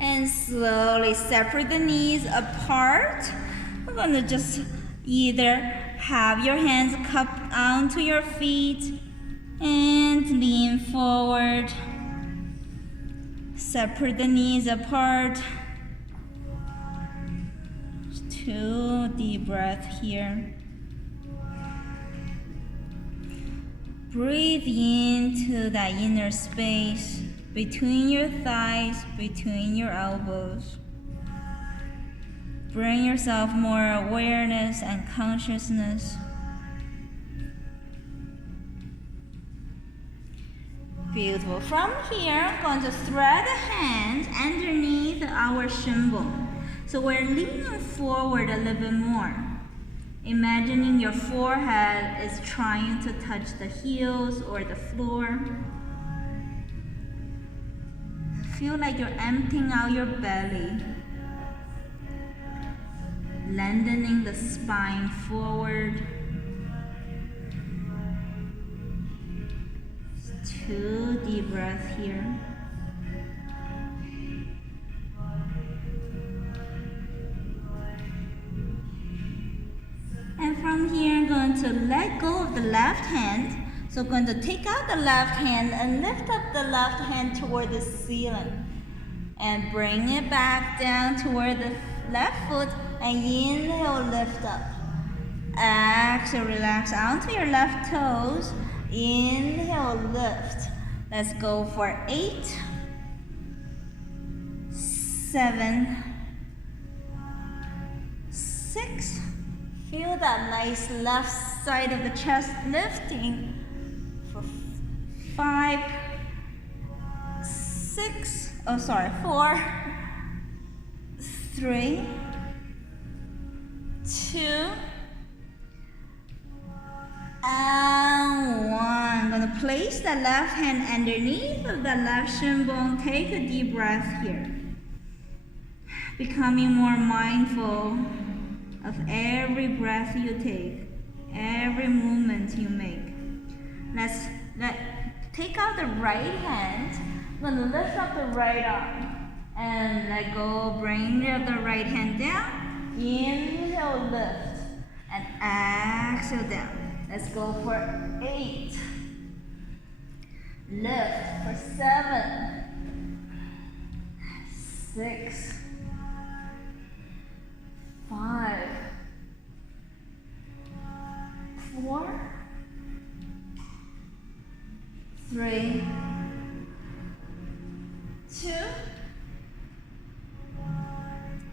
And slowly separate the knees apart. We're going to just either have your hands cupped onto your feet and lean forward. Separate the knees apart. 2 deep breaths here. Breathe into that inner space between your thighs, between your elbows. Bring yourself more awareness and consciousness. Beautiful. From here, I'm going to thread the hand underneath our shin bone. So we're leaning forward a little bit more. Imagining your forehead is trying to touch the heels or the floor. Feel like you're emptying out your belly. Lengthening the spine forward. 2 deep breaths here. And from here, I'm going to let go of the left hand. So I'm going to take out the left hand and lift up the left hand toward the ceiling. And bring it back down toward the left foot and inhale, lift up. Exhale, relax onto your left toes. Inhale, lift. Let's go for 8, 7, 6. Feel that nice left side of the chest lifting for 5, 6, 4, 3, 2, and 1. I'm going to place the left hand underneath of the left shin bone. Take a deep breath here. Becoming more mindful of every breath you take, every movement you make. Take out the right hand. I'm going to lift up the right arm and let go. Bring the right hand down. Inhale, lift, and exhale down. Let's go for 8. Lift for 7, 6, 5, 4, 3, 2,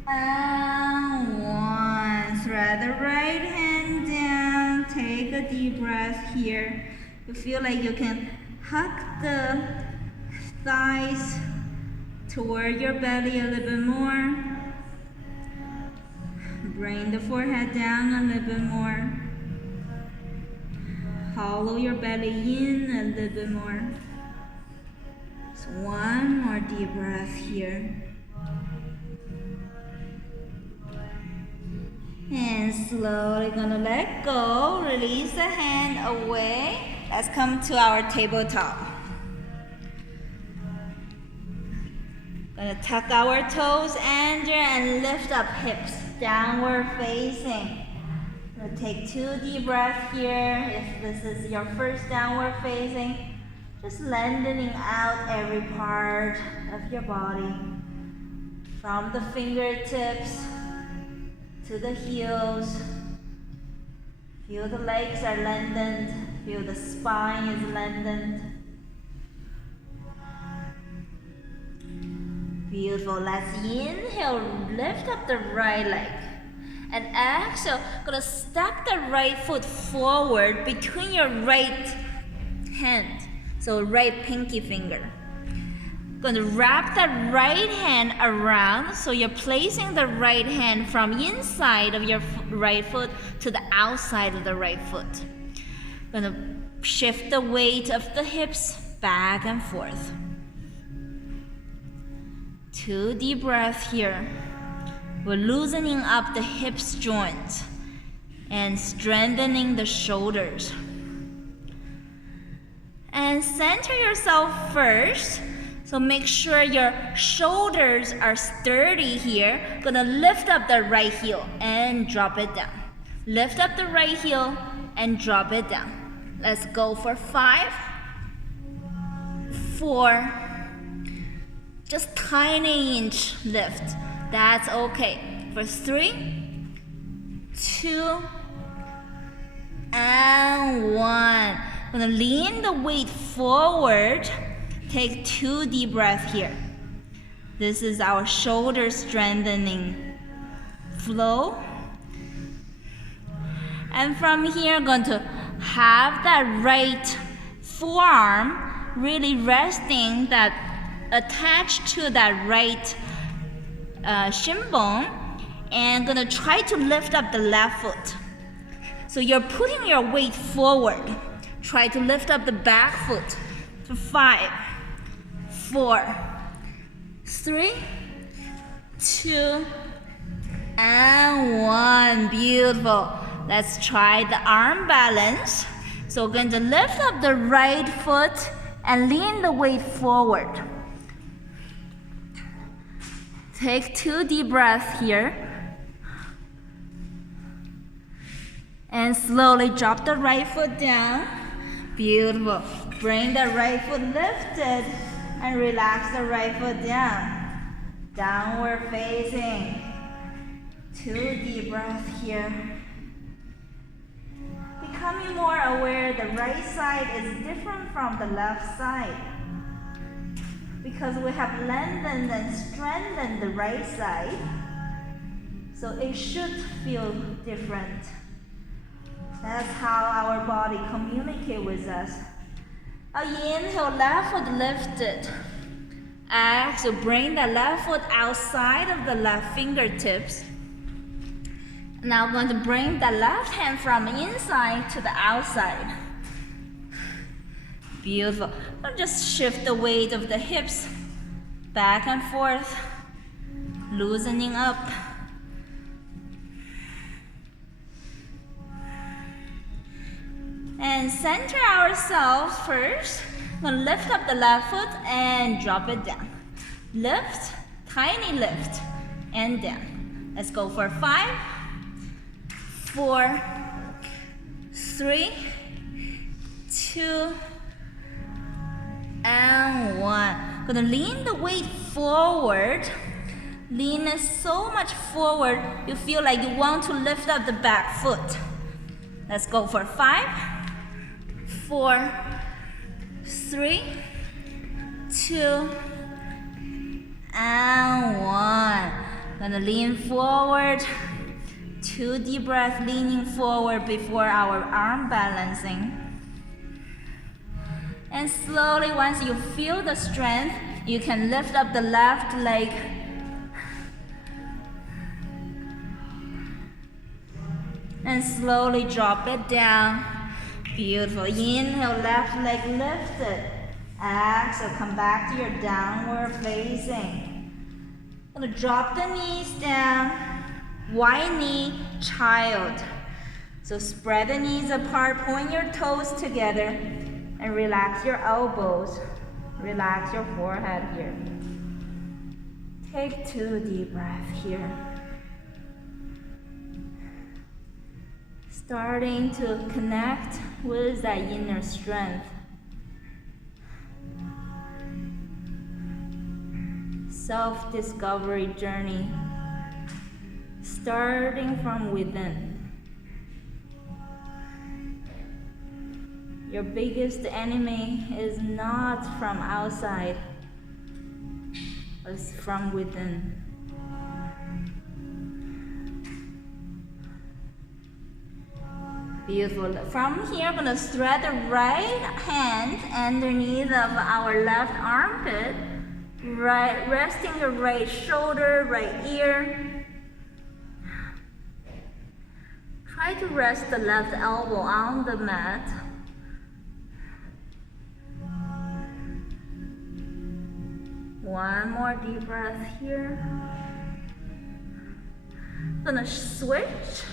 and 1. Thread the right hand down. Take a deep breath here. You feel like you can hug the thighs toward your belly a little bit more. Bring the forehead down a little bit more. Hollow your belly in a little bit more. So 1 more deep breath here. And slowly gonna let go. Release the hand away. Let's come to our tabletop. Gonna tuck our toes under and lift up hips. Downward facing. Gonna take 2 deep breaths here. If this is your first downward facing, just lengthening out every part of your body. From the fingertips to the heels. Feel the legs are lengthened. Feel the spine is lengthened. Beautiful. Let's inhale, lift up the right leg. And exhale, gonna step the right foot forward between your right hand. So right pinky finger. Gonna wrap the right hand around, so you're placing the right hand from inside of your right foot to the outside of the right foot. Gonna shift the weight of the hips back and forth. 2 deep breaths here. We're loosening up the hips joint and strengthening the shoulders. And center yourself first. So make sure your shoulders are sturdy here. Gonna lift up the right heel and drop it down. Lift up the right heel and drop it down. Let's go for 5, 4, just tiny inch lift. That's okay. For 3, 2, and 1. Gonna lean the weight forward. Take 2 deep breaths here. This is our shoulder strengthening flow. And from here, going to have that right forearm really resting, that attached to that right shin bone, and gonna try to lift up the left foot. So you're putting your weight forward. Try to lift up the back foot. For 5, 4, 3, 2, and 1. Beautiful. Let's try the arm balance. So we're going to lift up the right foot and lean the weight forward. Take 2 deep breaths here. And slowly drop the right foot down. Beautiful. Bring the right foot lifted and relax the right foot down. Downward facing. 2 deep breaths here. Becoming more aware the right side is different from the left side. Because we have lengthened and strengthened the right side, so it should feel different. That's how our body communicates with us. Inhale, left foot lifted. Exhale, bring the left foot outside of the left fingertips. Now I'm going to bring the left hand from inside to the outside. Beautiful. I'll just shift the weight of the hips back and forth, loosening up. And center ourselves first. We're going to lift up the left foot and drop it down. Lift, tiny lift, and down. Let's go for 5, 4, 3, 2, and 1. Gonna lean the weight forward. Lean it so much forward, you feel like you want to lift up the back foot. Let's go for 5, 4, 3, 2, and 1. Gonna lean forward. 2 deep breaths, leaning forward before our arm balancing. And slowly, once you feel the strength, you can lift up the left leg. And slowly drop it down. Beautiful. Inhale, left leg lifted. Exhale, come back to your downward facing. Gonna drop the knees down. Wide knee, child. So spread the knees apart, point your toes together, and relax your elbows. Relax your forehead here. Take 2 deep breaths here. Starting to connect with that inner strength. Self-discovery journey. Starting from within. Your biggest enemy is not from outside, it's from within. Beautiful. From here, I'm gonna thread the right hand underneath of our left armpit, right, resting the right shoulder, right ear. Try to rest the left elbow on the mat. One more deep breath here. Gonna switch.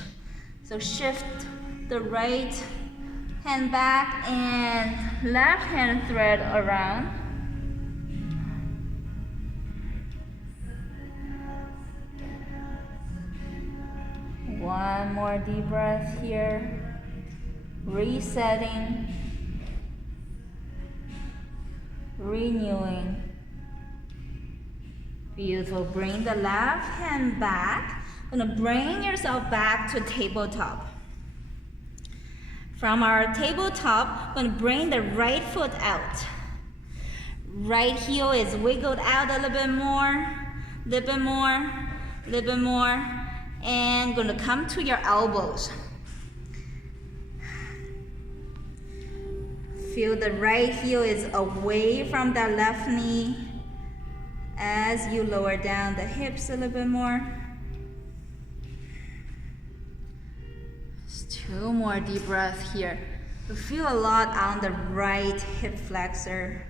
So shift the right hand back and left hand thread around. One more deep breath here. Resetting. Renewing. Beautiful. Bring the left hand back. Gonna bring yourself back to tabletop. From our tabletop, gonna bring the right foot out. Right heel is wiggled out a little bit more, little bit more, little bit more, and gonna come to your elbows. Feel the right heel is away from the left knee as you lower down the hips a little bit more. Just 2 more deep breaths here. You feel a lot on the right hip flexor.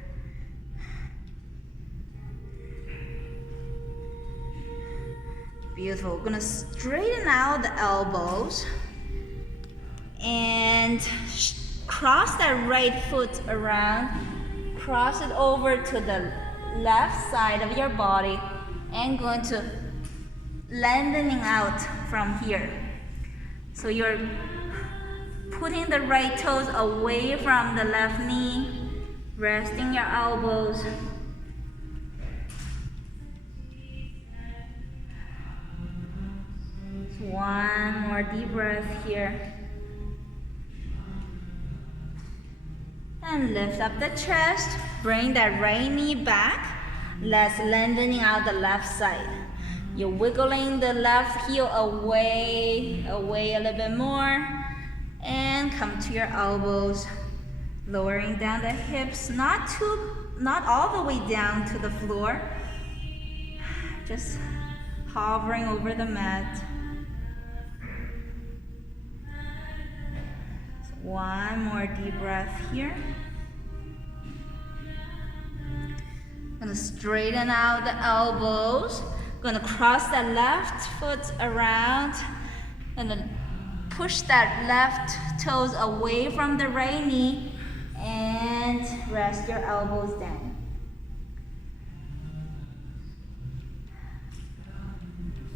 Beautiful. We're gonna straighten out the elbows and cross that right foot around. Cross it over to the left side of your body and going to lengthening out from here. So you're putting the right toes away from the left knee, resting your elbows. One more deep breath here. And lift up the chest. Bring that right knee back. Let's lengthening out the left side. You're wiggling the left heel away a little bit more. And come to your elbows. Lowering down the hips, not all the way down to the floor. Just hovering over the mat. One more deep breath here. Gonna straighten out the elbows. Gonna cross that left foot around. Gonna push that left toes away from the right knee and rest your elbows down.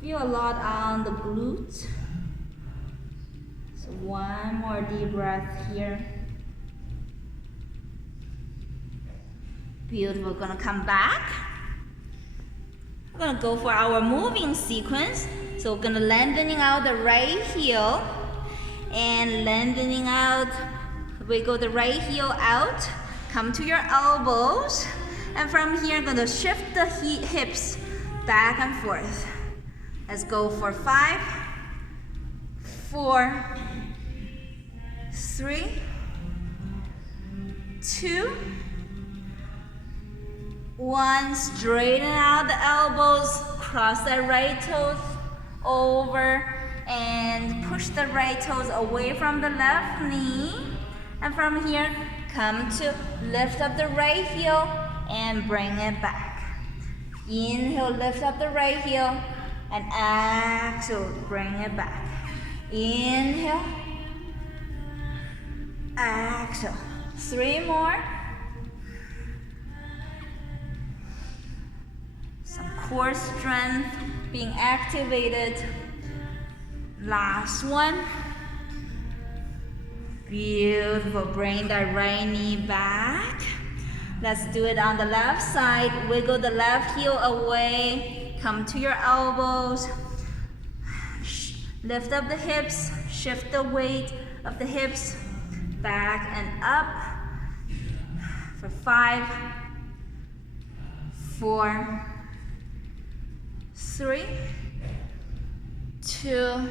Feel a lot on the glutes. So one more deep breath here. Beautiful. We're gonna come back. We're gonna go for our moving sequence. So we're gonna lengthening out the right heel and lengthening out. Wiggle the right heel out. Come to your elbows. And from here, gonna shift the hips back and forth. Let's go for 5, 4, 3, 2, 1. Straighten out the elbows. Cross the right toes over and push the right toes away from the left knee. And from here, come to lift up the right heel and bring it back. Inhale, lift up the right heel and exhale, bring it back. Inhale, exhale. 3 more. Some core strength being activated. Last one. Beautiful. Bring that right knee back. Let's do it on the left side. Wiggle the left heel away. Come to your elbows. Lift up the hips. Shift the weight of the hips back and up. For 5, 4, 3, 2,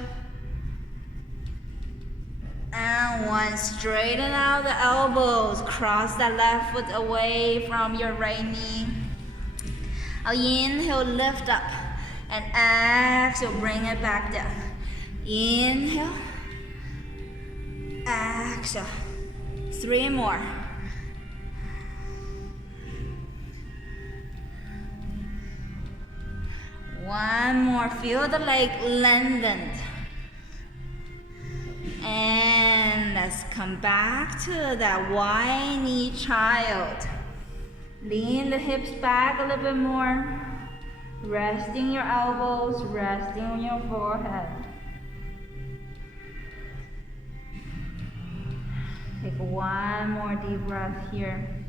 and 1. Straighten out the elbows. Cross that left foot away from your right knee. Inhale, lift up. And exhale, bring it back down. Inhale. Exhale. 3 more. One more. Feel the leg lengthened. And let's come back to that wide knee child. Lean the hips back a little bit more. Resting your elbows, resting on your forehead. Take one more deep breath here.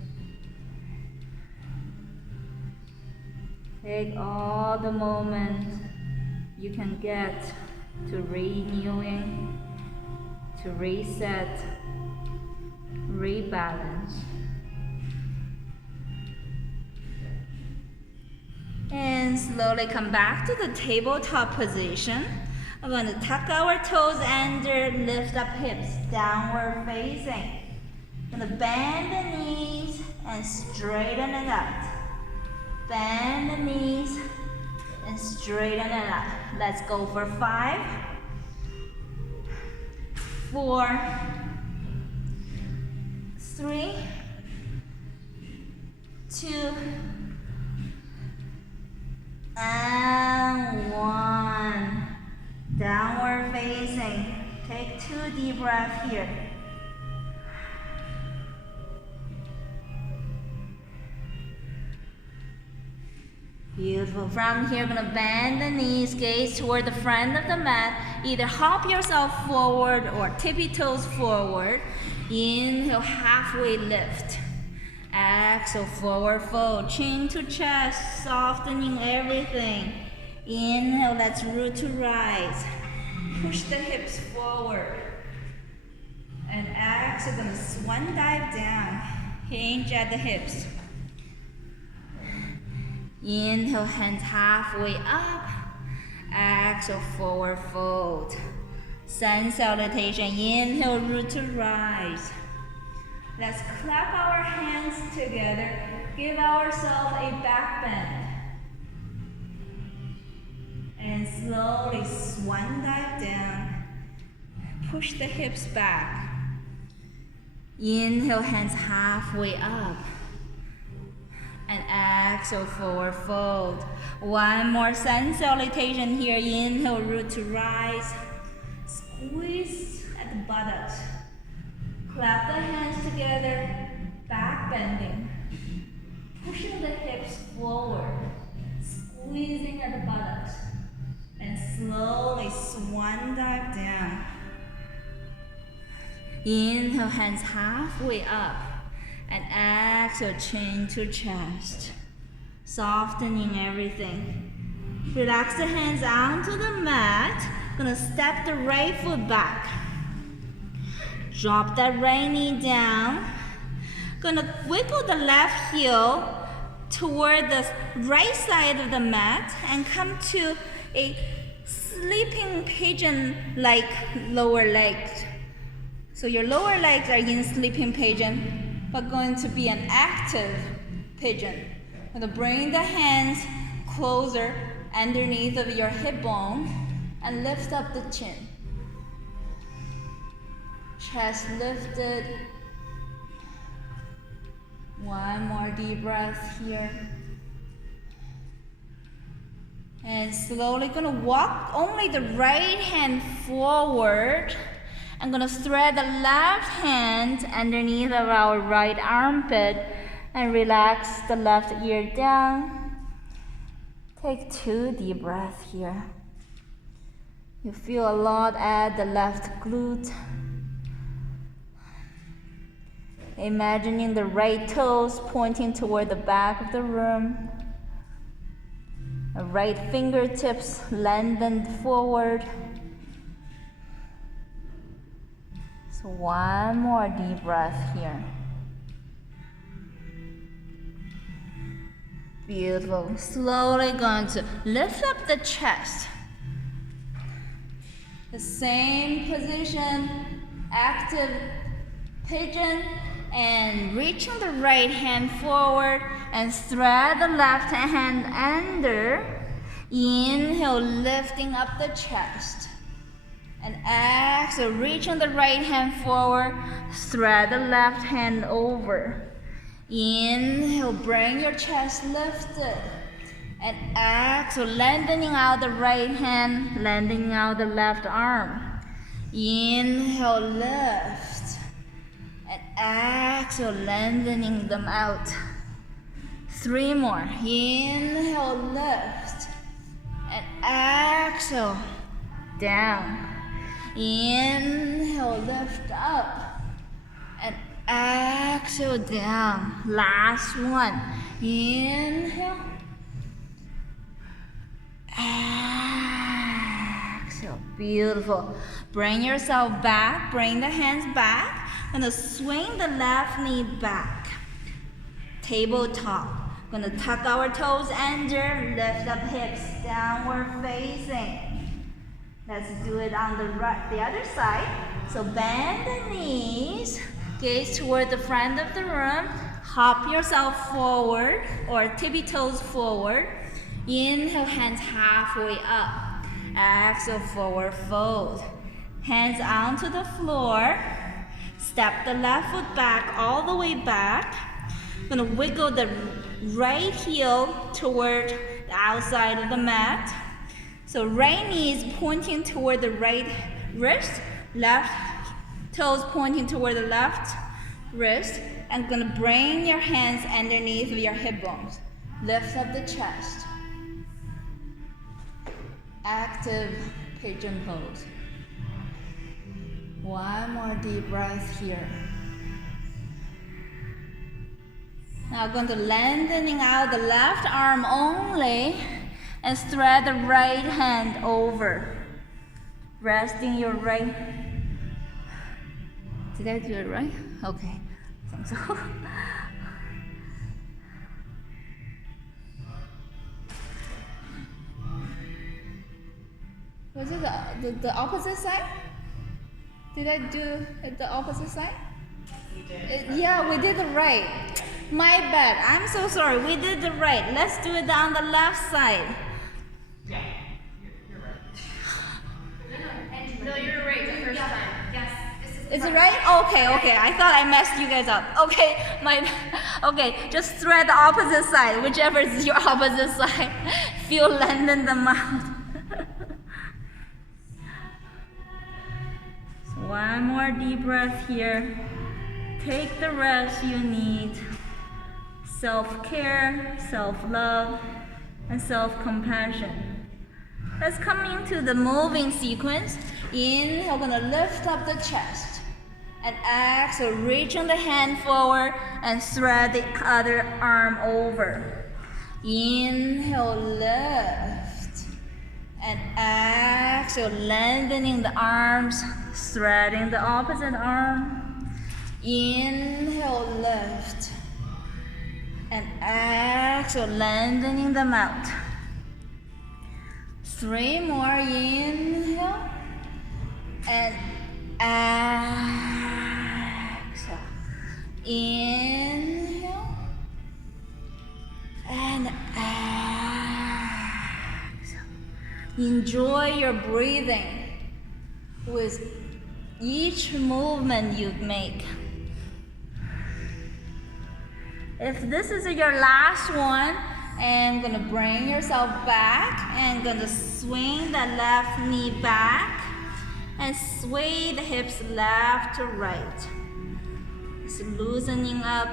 Take all the moment you can get to renewing, to reset, rebalance. And slowly come back to the tabletop position. I'm going to tuck our toes under, lift up hips, downward facing. I'm going to bend the knees and straighten it out. Bend the knees and straighten it out. Let's go for 5, 4, 3, 2, and 1. Downward facing. Take 2 deep breaths here. Beautiful. From here, gonna bend the knees, gaze toward the front of the mat. Either hop yourself forward or tippy toes forward. Inhale, halfway lift. Exhale, forward fold. Chin to chest, softening everything. Inhale, let's root to rise. Push the hips forward. And exhale, gonna swan dive down. Hinge at the hips. Inhale, hands halfway up. Exhale, forward fold. Sun salutation. Inhale, root to rise. Let's clap our hands together. Give ourselves a back bend. And slowly swan dive down. Push the hips back. Inhale, hands halfway up. And exhale, forward fold. One more sun salutation here. Inhale, root to rise. Squeeze at the buttocks. Clap the hands together. Back bending. Pushing the hips forward. Squeezing at the buttocks. And slowly swan dive down. Inhale, hands halfway up. And exhale, chin to chest. Softening everything. Relax the hands onto the mat. Gonna step the right foot back. Drop that right knee down. Gonna wiggle the left heel toward the right side of the mat and come to a sleeping pigeon-like lower legs. So your lower legs are in sleeping pigeon, but going to be an active pigeon. Gonna bring the hands closer underneath of your hip bone and lift up the chin. Chest lifted. One more deep breath here. And slowly gonna walk only the right hand forward. I'm gonna thread the left hand underneath of our right armpit and relax the left ear down. Take 2 deep breaths here. You feel a lot at the left glute. Imagining the right toes pointing toward the back of the room. The right fingertips lengthened forward. So one more deep breath here. Beautiful. Slowly going to lift up the chest. The same position, active pigeon, and reaching the right hand forward and thread the left hand under. Inhale, lifting up the chest. And exhale, reaching the right hand forward, thread the left hand over. Inhale, bring your chest lifted. And exhale, lengthening out the right hand, lengthening out the left arm. Inhale, lift. And exhale, lengthening them out. 3 more. Inhale, lift. And exhale, down. Inhale, lift up. And Exhale down. Last one. Inhale. Exhale. Beautiful. Bring yourself back. Bring the hands back. Gonna swing the left knee back. Tabletop. Gonna tuck our toes under. Lift up hips. Downward facing. Let's do it on the other side. So bend the knees. Gaze toward the front of the room. Hop yourself forward or tippy toes forward. Inhale, hands halfway up. Exhale, forward fold. Hands onto the floor. Step the left foot back, all the way back. Gonna wiggle the right heel toward the outside of the mat. So right knee is pointing toward the right wrist. Left toes pointing toward the left wrist. And gonna bring your hands underneath your hip bones. Lift up the chest. Active pigeon pose. One more deep breath here. Now going to lengthening out the left arm only and thread the right hand over. Resting your right. Did I do it right? Okay, I think so. Was it the opposite side? Did I do it the opposite side? You did. Yeah, we did it right. My bad. I'm so sorry. We did it right. Let's do it on the left side. Yeah, you're right. No, you're right the first time. Yes. Is it right? Okay. I thought I messed you guys up. Okay, okay, just thread the opposite side, whichever is your opposite side. Feel lengthen the mouth. One more deep breath here. Take the rest you need. Self-care, self-love, and self-compassion. Let's come into the moving sequence. Inhale, gonna lift up the chest. And exhale, reaching the hand forward and thread the other arm over. Inhale, lift. And exhale, lengthening the arms, threading the opposite arm. Inhale, lift. And exhale, lengthening them out. 3 more, inhale. And exhale. Inhale. And exhale. Enjoy your breathing with each movement you make. If this is your last one, and gonna bring yourself back and gonna swing the left knee back and sway the hips left to right. Just loosening up,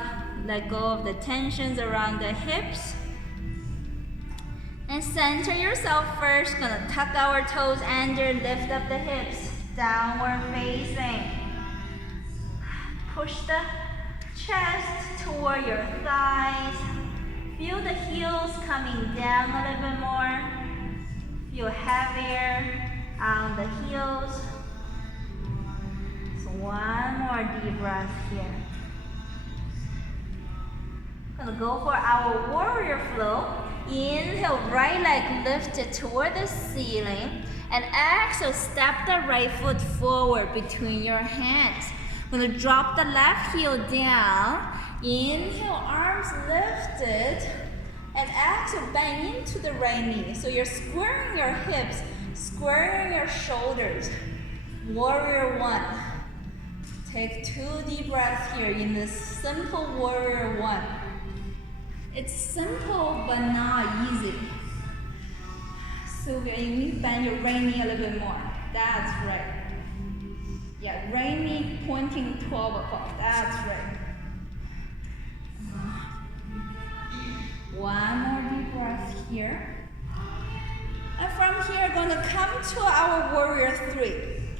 let go of the tensions around the hips. And center yourself first, gonna tuck our toes under, lift up the hips, downward facing. Push the chest toward your thighs. Feel the heels coming down a little bit more. Feel heavier on the heels. So one more deep breath here. Gonna go for our warrior flow. Inhale, right leg lifted toward the ceiling. And exhale, step the right foot forward between your hands. Gonna drop the left heel down. Inhale, arms lifted. And exhale, bend into the right knee. So you're squaring your hips, squaring your shoulders. Warrior 1. Take 2 deep breaths here in this simple warrior 1. It's simple but not easy. So you need to bend your right knee a little bit more. That's right. Yeah, right knee pointing 12 o'clock. That's right. One more deep breath here. And from here, gonna come to our warrior 3.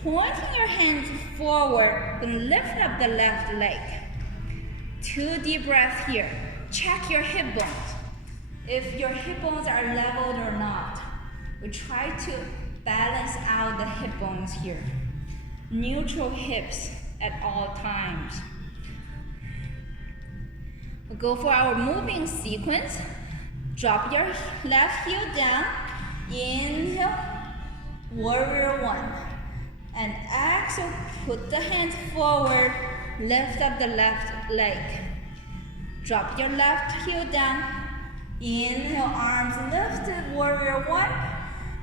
Pointing your hands forward, gonna lift up the left leg. 2 deep breaths here. Check your hip bones. If your hip bones are leveled or not. We try to balance out the hip bones here. Neutral hips at all times. We'll go for our moving sequence. Drop your left heel down. Inhale, warrior one. And exhale, put the hands forward. Lift up the left leg. Drop your left heel down. Inhale, arms lifted, warrior one.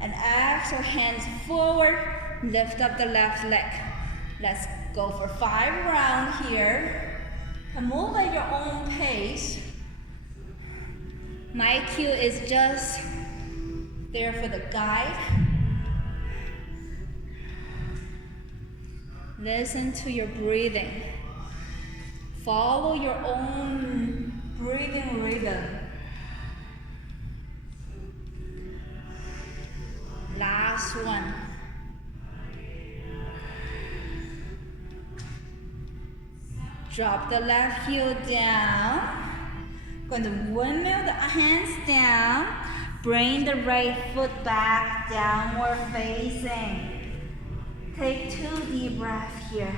And exhale, hands forward. Lift up the left leg. Let's go for 5 rounds here. And move at your own pace. My cue is just there for the guide. Listen to your breathing. Follow your own breathing rhythm. Last one. Drop the left heel down. Going to windmill the hands down. Bring the right foot back, downward facing. Take 2 deep breaths here.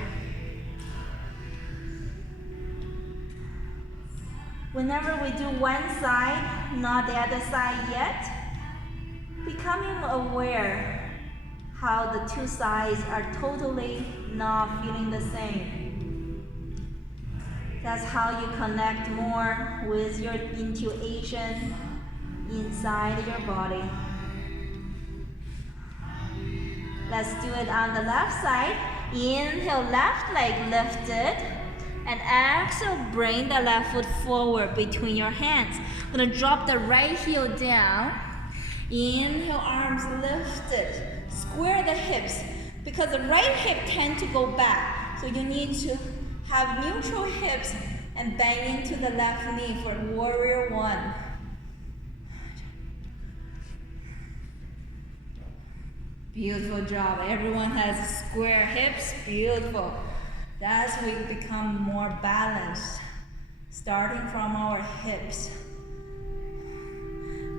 Whenever we do one side, not the other side yet, becoming aware how the 2 sides are totally not feeling the same. That's how you connect more with your intuition inside your body. Let's do it on the left side. Inhale, left leg lifted. And exhale, bring the left foot forward between your hands. I'm gonna drop the right heel down. Inhale, arms lifted. Square the hips because the right hip tends to go back. So you need to have neutral hips and bang into the left knee for warrior one. Beautiful job. Everyone has square hips. Beautiful. That's when we become more balanced, starting from our hips.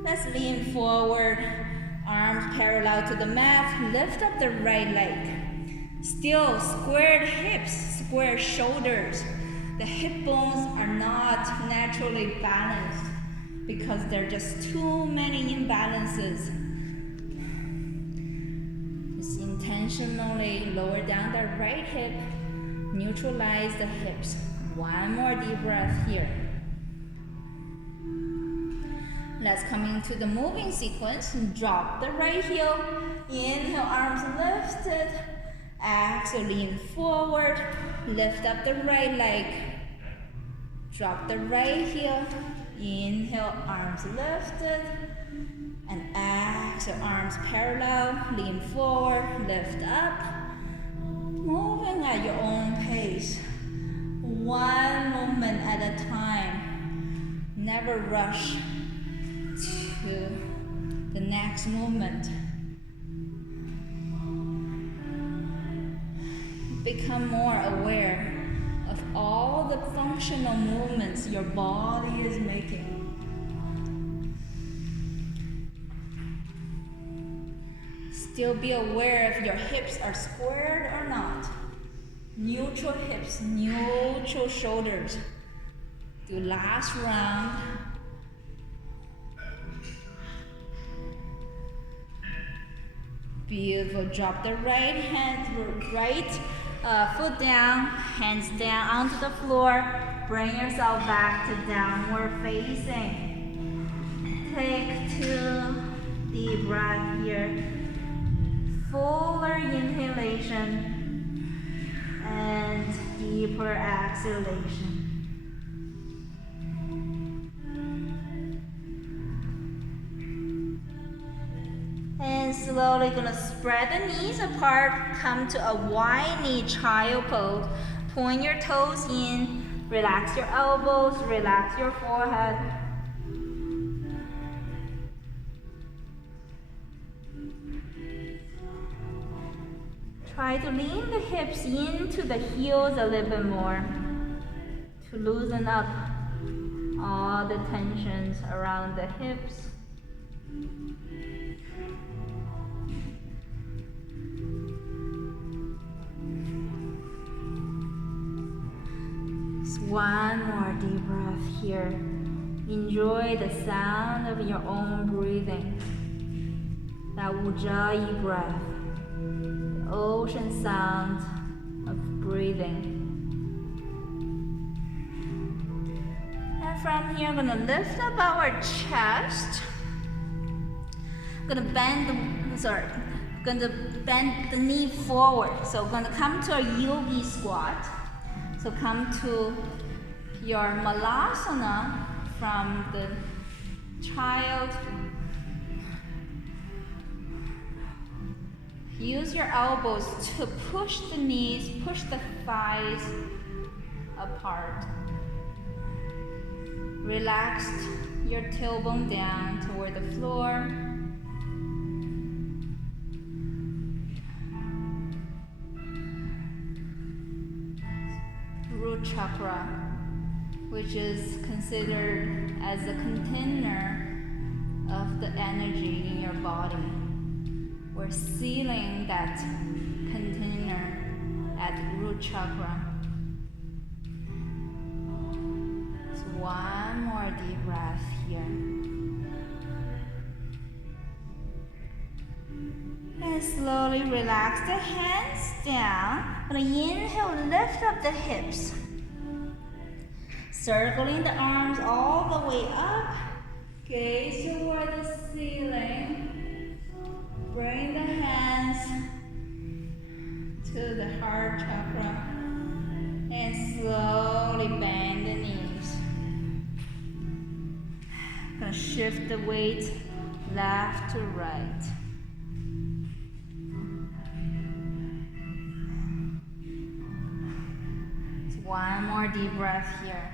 Let's lean forward, arms parallel to the mat. Lift up the right leg. Still squared hips, square shoulders. The hip bones are not naturally balanced because there are just too many imbalances. Just intentionally lower down the right hip. Neutralize the hips. One more deep breath here. Let's come into the moving sequence. Drop the right heel. Inhale, arms lifted. Exhale, lean forward. Lift up the right leg. Drop the right heel. Inhale, arms lifted. And exhale, arms parallel. Lean forward. Lift up. Moving at your own pace. One movement at a time. Never rush to the next movement. Become more aware of all the functional movements your body is making. Still be aware if your hips are squared or not. Neutral hips, neutral shoulders. Do last round. Beautiful. Drop the right foot down, hands down onto the floor. Bring yourself back to downward facing. Take 2 deep breaths here. Fuller inhalation and deeper exhalation. And slowly gonna spread the knees apart, come to a wide knee child pose. Point your toes in, relax your elbows, relax your forehead. Try to lean the hips into the heels a little bit more. to loosen up all the tensions around the hips. Just one more deep breath here. Enjoy the sound of your own breathing. That Ujjayi breath, the ocean sound of breathing. And from here, I'm gonna lift up our chest. Gonna bend the knee forward. So gonna come to a yogi squat. So come to your malasana from the child. Use your elbows to push the knees, push the thighs apart. Relax your tailbone down toward the floor. Root chakra, which is considered as a container of the energy in your body. We're sealing that container at root chakra. So one more deep breath here. And slowly relax the hands down. I'm gonna inhale, lift up the hips. Circling the arms all the way up. Gaze toward the ceiling. Bring the hands to the heart chakra and slowly bend the knees. Gonna shift the weight left to right. Just one more deep breath here.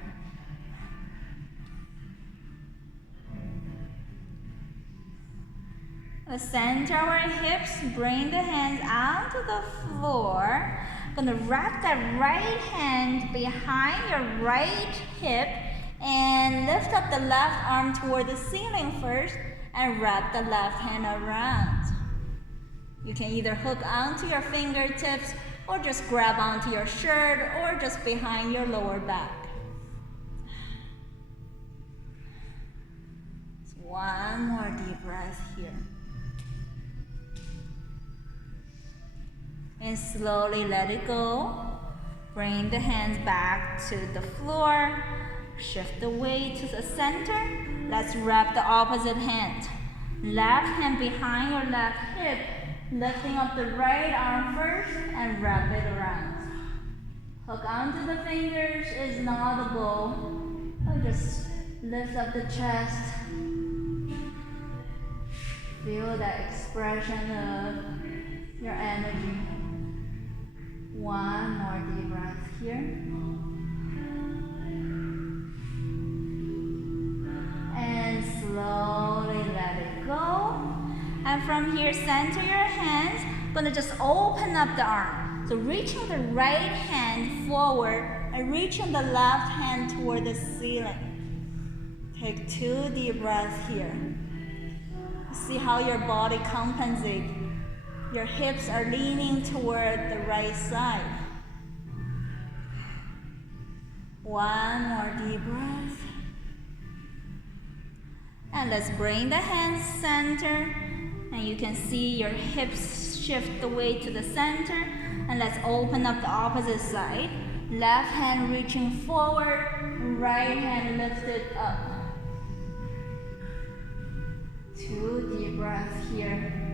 Center our hips, bring the hands onto the floor. Gonna wrap that right hand behind your right hip and lift up the left arm toward the ceiling first and wrap the left hand around. You can either hook onto your fingertips or just grab onto your shirt or just behind your lower back. Just one more deep breath here. And slowly let it go. Bring the hands back to the floor. Shift the weight to the center. Let's wrap the opposite hand. Left hand behind your left hip. Lifting up the right arm first and wrap it around. Hook onto the fingers is not the goal. Just lift up the chest. Feel that expression of your energy. One more deep breath here. And slowly let it go. And from here, center your hands. Gonna just open up the arm. So reaching the right hand forward and reaching the left hand toward the ceiling. Take 2 deep breaths here. See how your body compensates. Your hips are leaning toward the right side. One more deep breath. And let's bring the hands center. And you can see your hips shift the weight to the center. And let's open up the opposite side. Left hand reaching forward, right hand lifted up. 2 deep breaths here.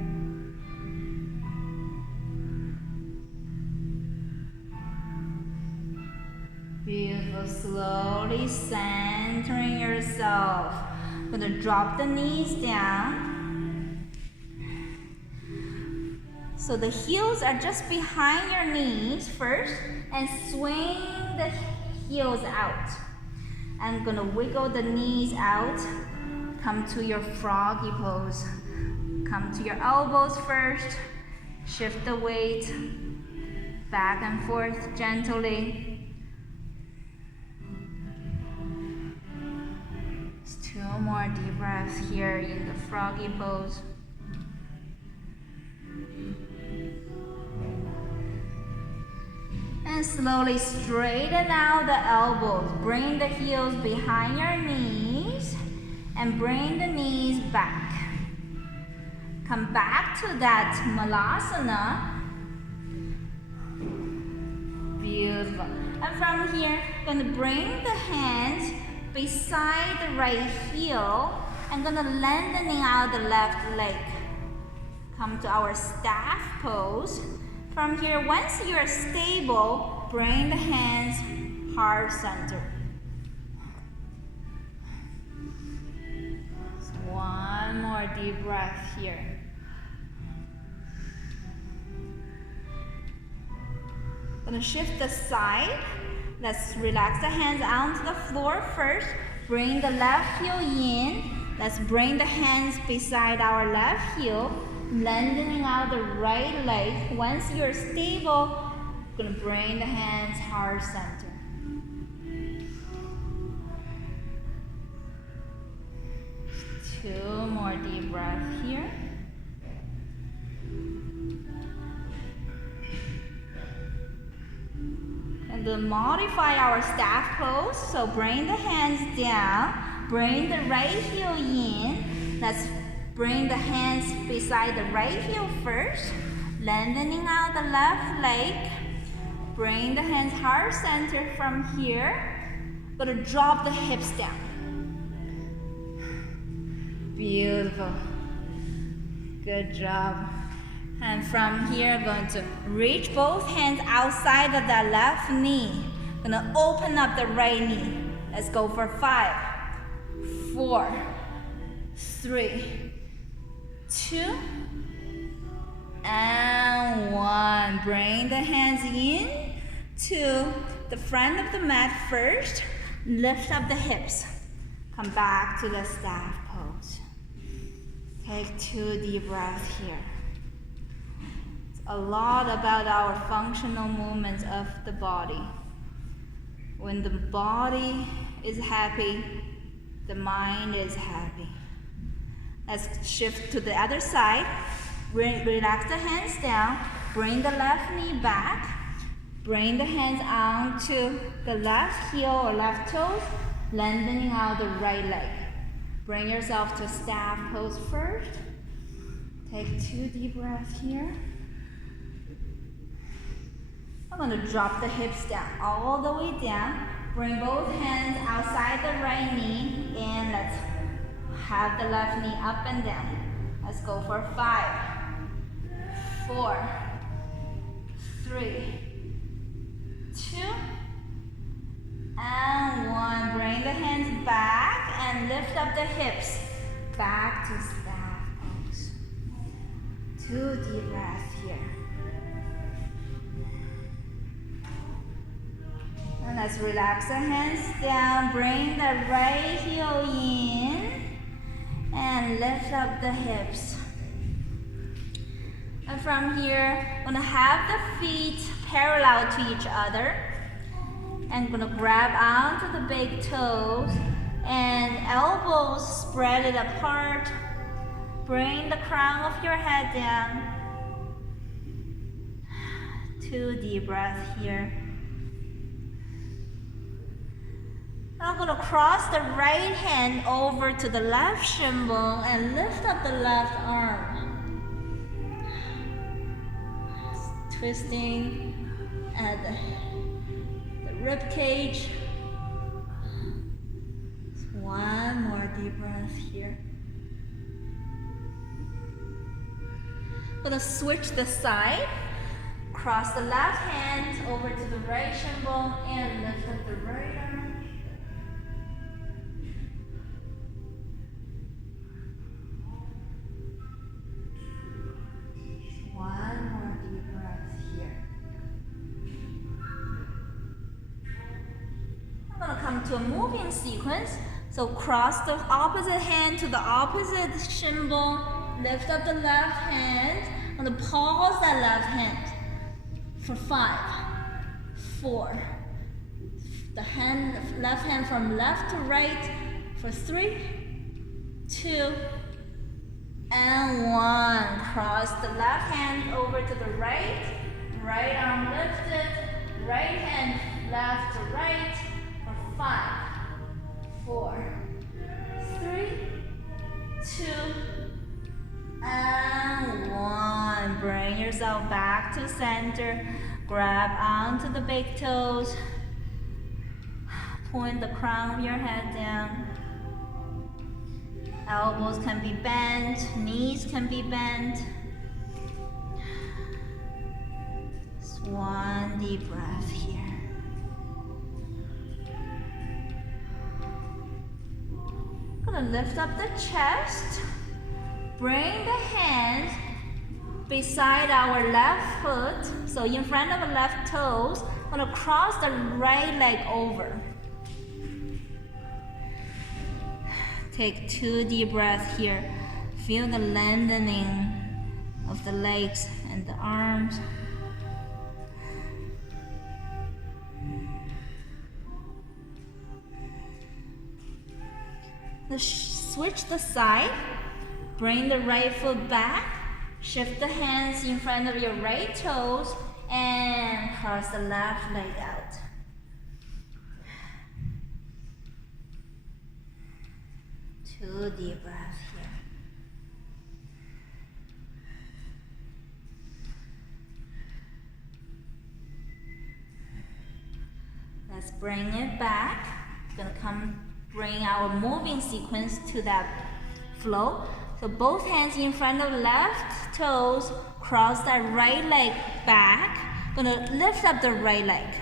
Beautiful. Slowly centering yourself. Gonna drop the knees down. So the heels are just behind your knees first and swing the heels out. I'm gonna wiggle the knees out. Come to your froggy pose. Come to your elbows first. Shift the weight back and forth gently. 2 more deep breaths here in the froggy pose. And slowly straighten out the elbows. Bring the heels behind your knees and bring the knees back. Come back to that malasana. Beautiful. And from here, I'm going to bring the hands beside the right heel. I'm going to lengthening out the left leg. Come to our staff pose. From here, once you're stable, bring the hands heart center. One more deep breath here. Gonna shift the side. Let's relax the hands onto the floor first. Bring the left heel in. Let's bring the hands beside our left heel, lengthening out the right leg. Once you're stable, gonna bring the hands heart center. Two more deep breaths here. And then modify our staff pose. So bring the hands down, bring the right heel in. Let's bring the hands beside the right heel first, lengthening out the left leg. Bring the hands heart center from here. Gonna drop the hips down. Beautiful. Good job. And from here, going to reach both hands outside of that left knee. Gonna open up the right knee. Let's go for 5, 4, 3, 2, and 1. Bring the hands in to the front of the mat first. Lift up the hips. Come back to the staff pose. Take 2 deep breaths here. It's a lot about our functional movements of the body. When the body is happy, the mind is happy. Let's shift to the other side. Relax the hands down. Bring the left knee back. Bring the hands onto the left heel or left toes, lengthening out the right leg. Bring yourself to staff pose first. Take 2 deep breaths here. I'm going to drop the hips down, all the way down. Bring both hands outside the right knee, and let's have the left knee up and down. Let's go for 5, 4, 3, 2, and 1. Bring the hands back and lift up the hips. Back to staff pose. 2 deep breaths here. And let's relax the hands down. Bring the right heel in and lift up the hips. And from here, I'm gonna have the feet parallel to each other. And gonna grab onto the big toes and elbows spread it apart. Bring the crown of your head down. 2 deep breaths here. I'm going to cross the right hand over to the left shin bone and lift up the left arm. Twisting at the rib cage. 1 more deep breath here. I'm going to switch the side. Cross the left hand over to the right shin bone and lift up the right arm. 1 more deep breath here. I'm going to come to a moving sequence. So cross the opposite hand to the opposite shin bone. Lift up the left hand. I'm going to pause that left hand for 5, 4. The left hand from left to right for 3, 2, and 1. Cross the left hand over to the right. Right arm lifted. Right hand left to right. For 5, 4, 3, 2, and 1. Bring yourself back to center. Grab onto the big toes. Point the crown of your head down. Elbows can be bent, knees can be bent. Just one deep breath here. Gonna lift up the chest. Bring the hands beside our left foot, so in front of the left toes. Gonna cross the right leg over. Take 2 deep breaths here. Feel the lengthening of the legs and the arms. Switch the side. Bring the right foot back. Shift the hands in front of your right toes and cross the left leg out. 2 deep breaths here. Let's bring it back. Gonna bring our moving sequence to that flow. So both hands in front of left toes, cross that right leg back. Gonna lift up the right leg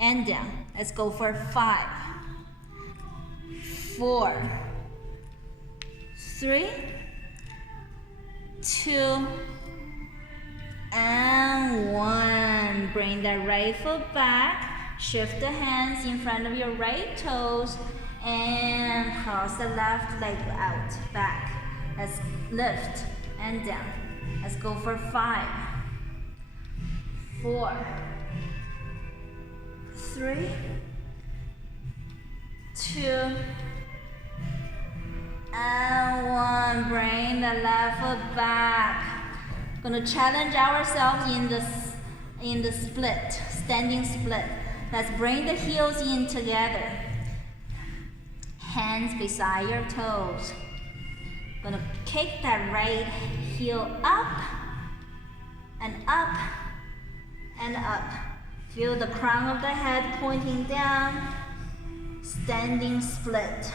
and down. Let's go for 5, 4, 3, 2, and 1. Bring the right foot back. Shift the hands in front of your right toes and cross the left leg out, back. Let's lift and down. Let's go for 5, 4, 3, 2, and 1. Bring the left foot back. Gonna challenge ourselves in the split, standing split. Let's bring the heels in together. Hands beside your toes. Gonna kick that right heel up and up and up. Feel the crown of the head pointing down. Standing split.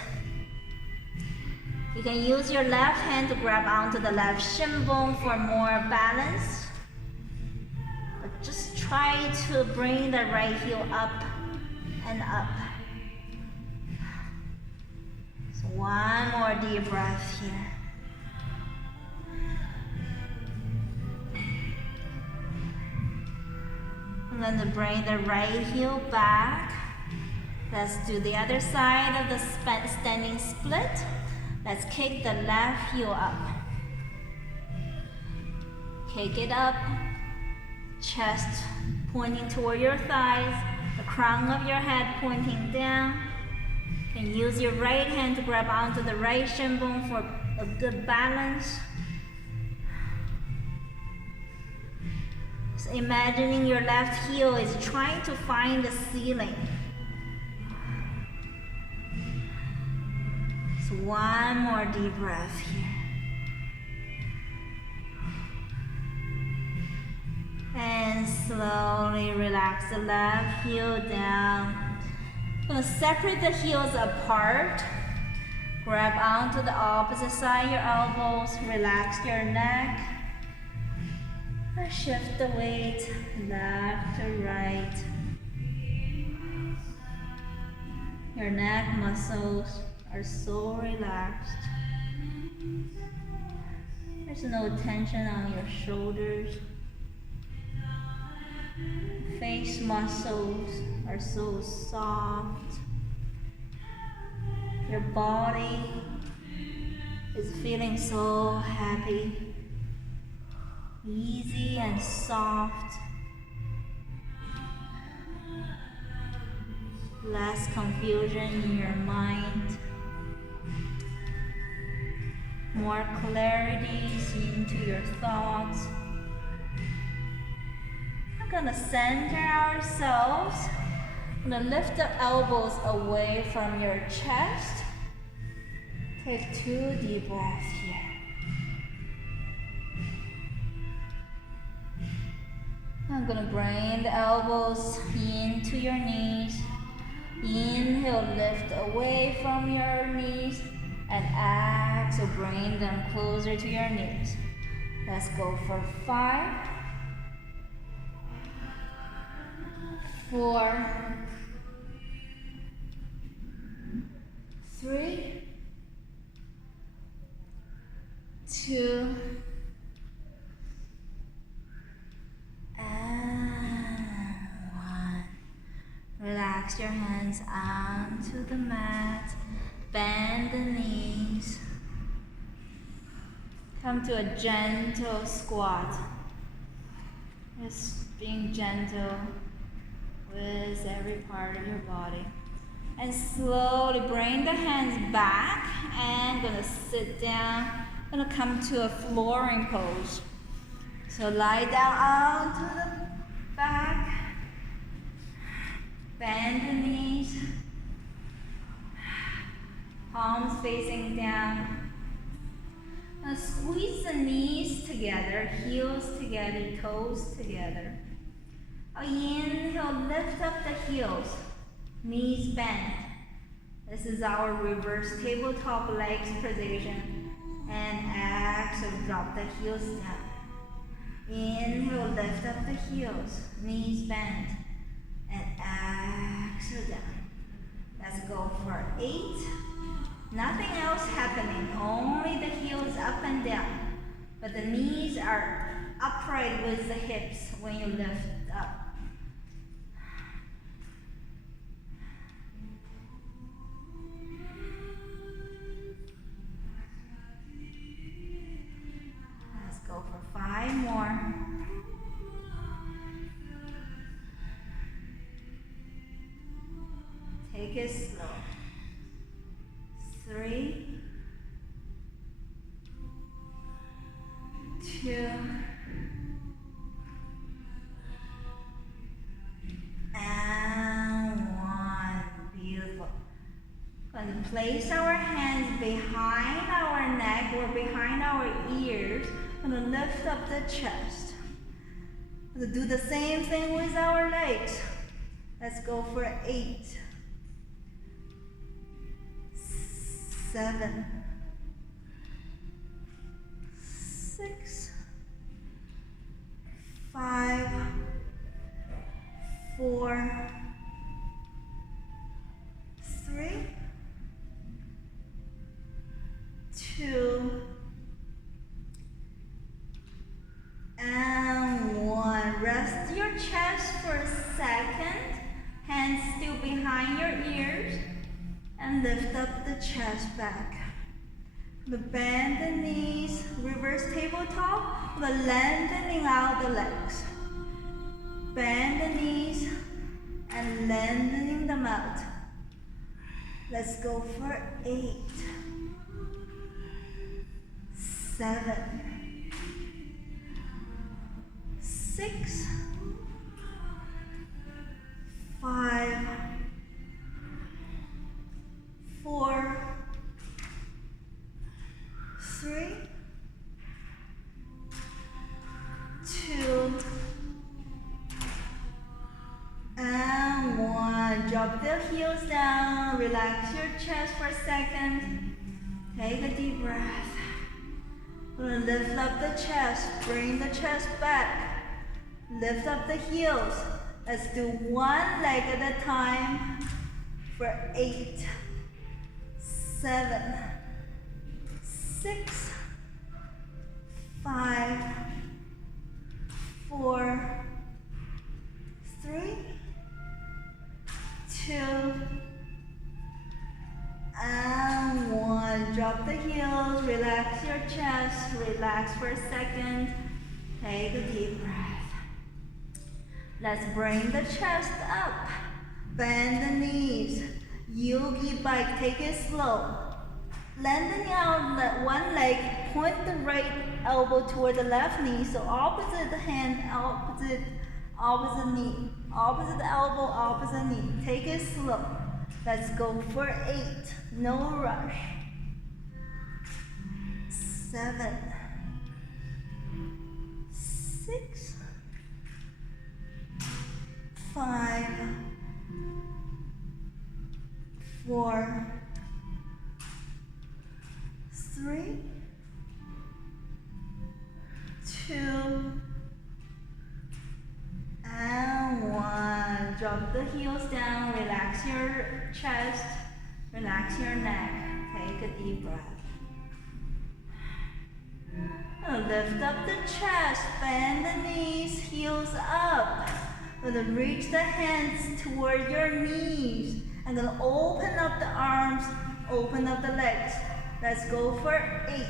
You can use your left hand to grab onto the left shin bone for more balance. But just try to bring the right heel up and up. So one more deep breath here. I'm going to bring the right heel back. Let's do the other side of the standing split. Let's kick the left heel up. Kick it up. Chest pointing toward your thighs. The crown of your head pointing down. You can use your right hand to grab onto the right shin bone for a good balance. So imagining your left heel is trying to find the ceiling. So one more deep breath here. And slowly relax the left heel down. I'm going to separate the heels apart. Grab onto the opposite side of your elbows. Relax your neck. And shift the weight left to right. Your neck muscles are so relaxed. There's no tension on your shoulders. Face muscles are so soft. Your body is feeling so happy, easy and soft. Less confusion in your mind. more clarity into your thoughts. We're gonna center ourselves. I'm gonna lift the elbows away from your chest. Take 2 deep breaths here. I'm gonna bring the elbows into your knees. Inhale, lift away from your knees. And exhale, bring them closer to your knees. Let's go for 5, 4, 3, 2, and 1. Relax your hands onto the mat. Bend the knees. Come to a gentle squat. Just being gentle with every part of your body. And slowly bring the hands back and gonna sit down. Gonna come to a flooring pose. So lie down onto the back. Bend the knees. Palms facing down. Now squeeze the knees together, heels together, toes together. Inhale, lift up the heels, knees bent. This is our reverse tabletop legs position. And exhale, drop the heels down. Inhale, lift up the heels, knees bent. And exhale down. Let's go for 8. Nothing else happening, only the heels up and down. But the knees are upright with the hips when you lift up. Let's go for 5 more. Take it slow. 3, 2, and 1. Beautiful. Going to place our hands behind our neck or behind our ears. Going to lift up the chest. Going to do the same thing with our legs. Let's go for 8, 7, 6, 5, 4, 3, 2, and 1. Rest your chest for a second. Hands still behind your ears. And lift up the chest back. Bend the knees, reverse tabletop, but lengthening out the legs. Bend the knees and lengthening them out. Let's go for 8, 7, 6, 5, 4, 3, 2, and 1. Drop the heels down. Relax your chest for a second. Take a deep breath. We're gonna lift up the chest. Bring the chest back. Lift up the heels. Let's do one leg at a time for 8, 7, 6, 5, 4, 3, 2, and 1. Drop the heels, relax your chest, relax for a second. Take a deep breath. Let's bring the chest up. Bend the knees. Yogi bike, take it slow. Lengthening out the one leg, point the right elbow toward the left knee. So opposite hand, opposite knee, opposite elbow, opposite knee. Take it slow. Let's go for 8. No rush. 7, 6, 5, 4, 3, 2, and 1. Drop the heels down, relax your chest, relax your neck. Take a deep breath. Lift up the chest, bend the knees, heels up. Reach the hands toward your knees. And then open up the arms, open up the legs. Let's go for 8,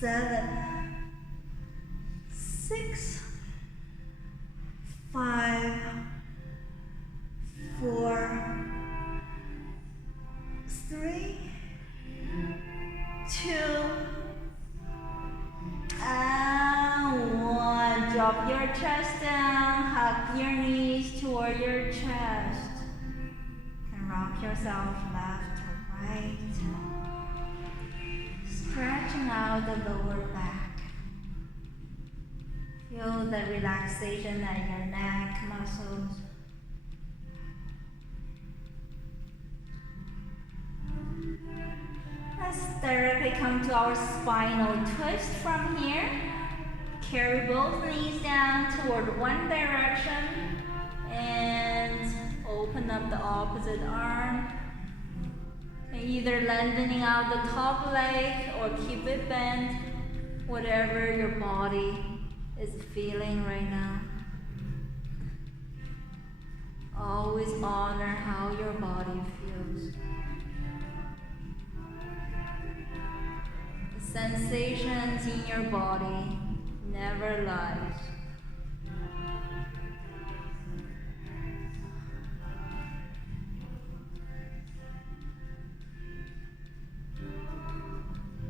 7, 6, 5, 4, 3, 2, and 1. Drop your chest down, hug your knees toward your chest. And rock yourself left to right. Stretching out the lower back. Feel the relaxation at your neck muscles. Let's directly come to our spinal twist from here. Carry both knees down toward one direction and open up the opposite arm. Either lengthening out the top leg or keep it bent, whatever your body is feeling right now. Always honor how your body feels. The sensations in your body never lies.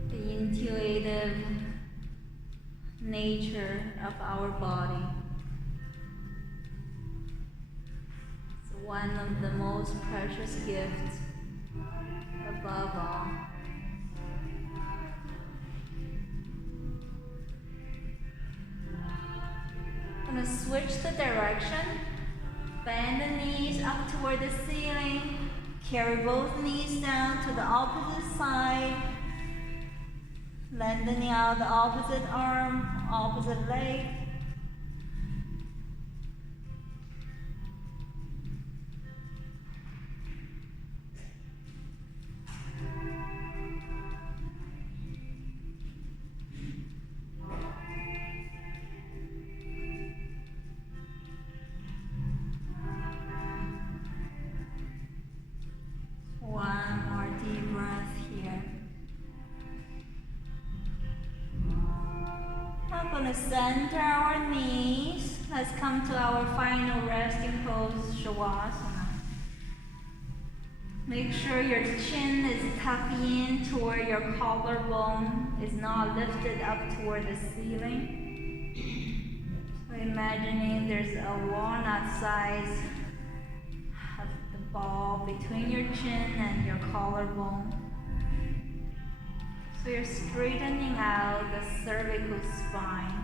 The intuitive nature of our body is one of the most precious gifts above all. I'm going to switch the direction. Bend the knees up toward the ceiling. Carry both knees down to the opposite side. Lengthening out the opposite arm, opposite leg. One more deep breath here. I'm going to center our knees. Let's come to our final resting pose, Shavasana. Make sure your chin is tucked in toward your collarbone, is not lifted up toward the ceiling. So imagining there's a walnut size of the ball between your chin and your collarbone. So you're straightening out the cervical spine.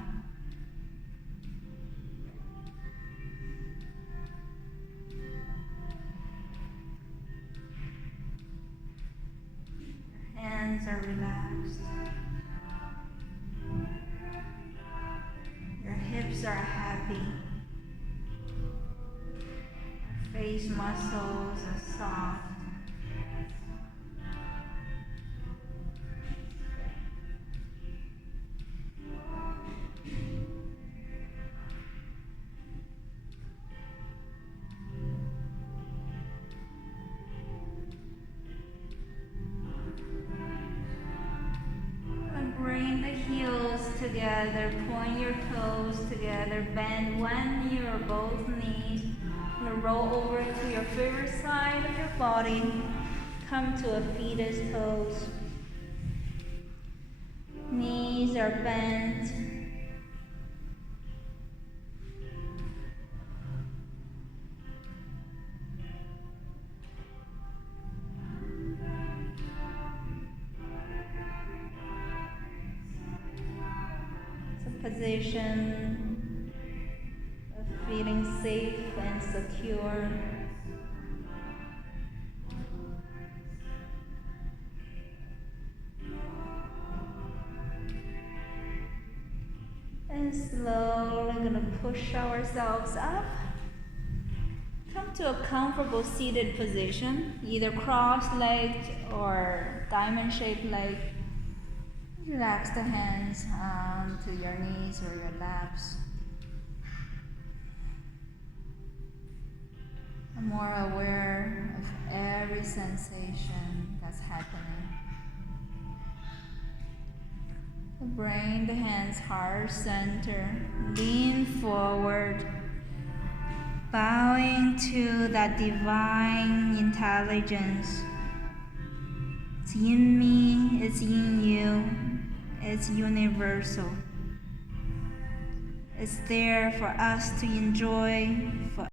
Your hands are relaxed. Your hips are happy. Your face muscles are soft. Bring the heels together, point your toes together, bend one knee or both knees. Roll over to your favorite side of your body. Come to a fetus pose. Knees are bent. It's a position of feeling safe and secure. And slowly gonna push ourselves up. Come to a comfortable seated position, either cross-legged or diamond-shaped leg. Relax the hands onto your knees or your laps. I'm more aware of every sensation that's happening. The brain, the hands, heart center. Lean forward, bowing to that divine intelligence. It's in me, it's in you, it's universal. It's there for us to enjoy, for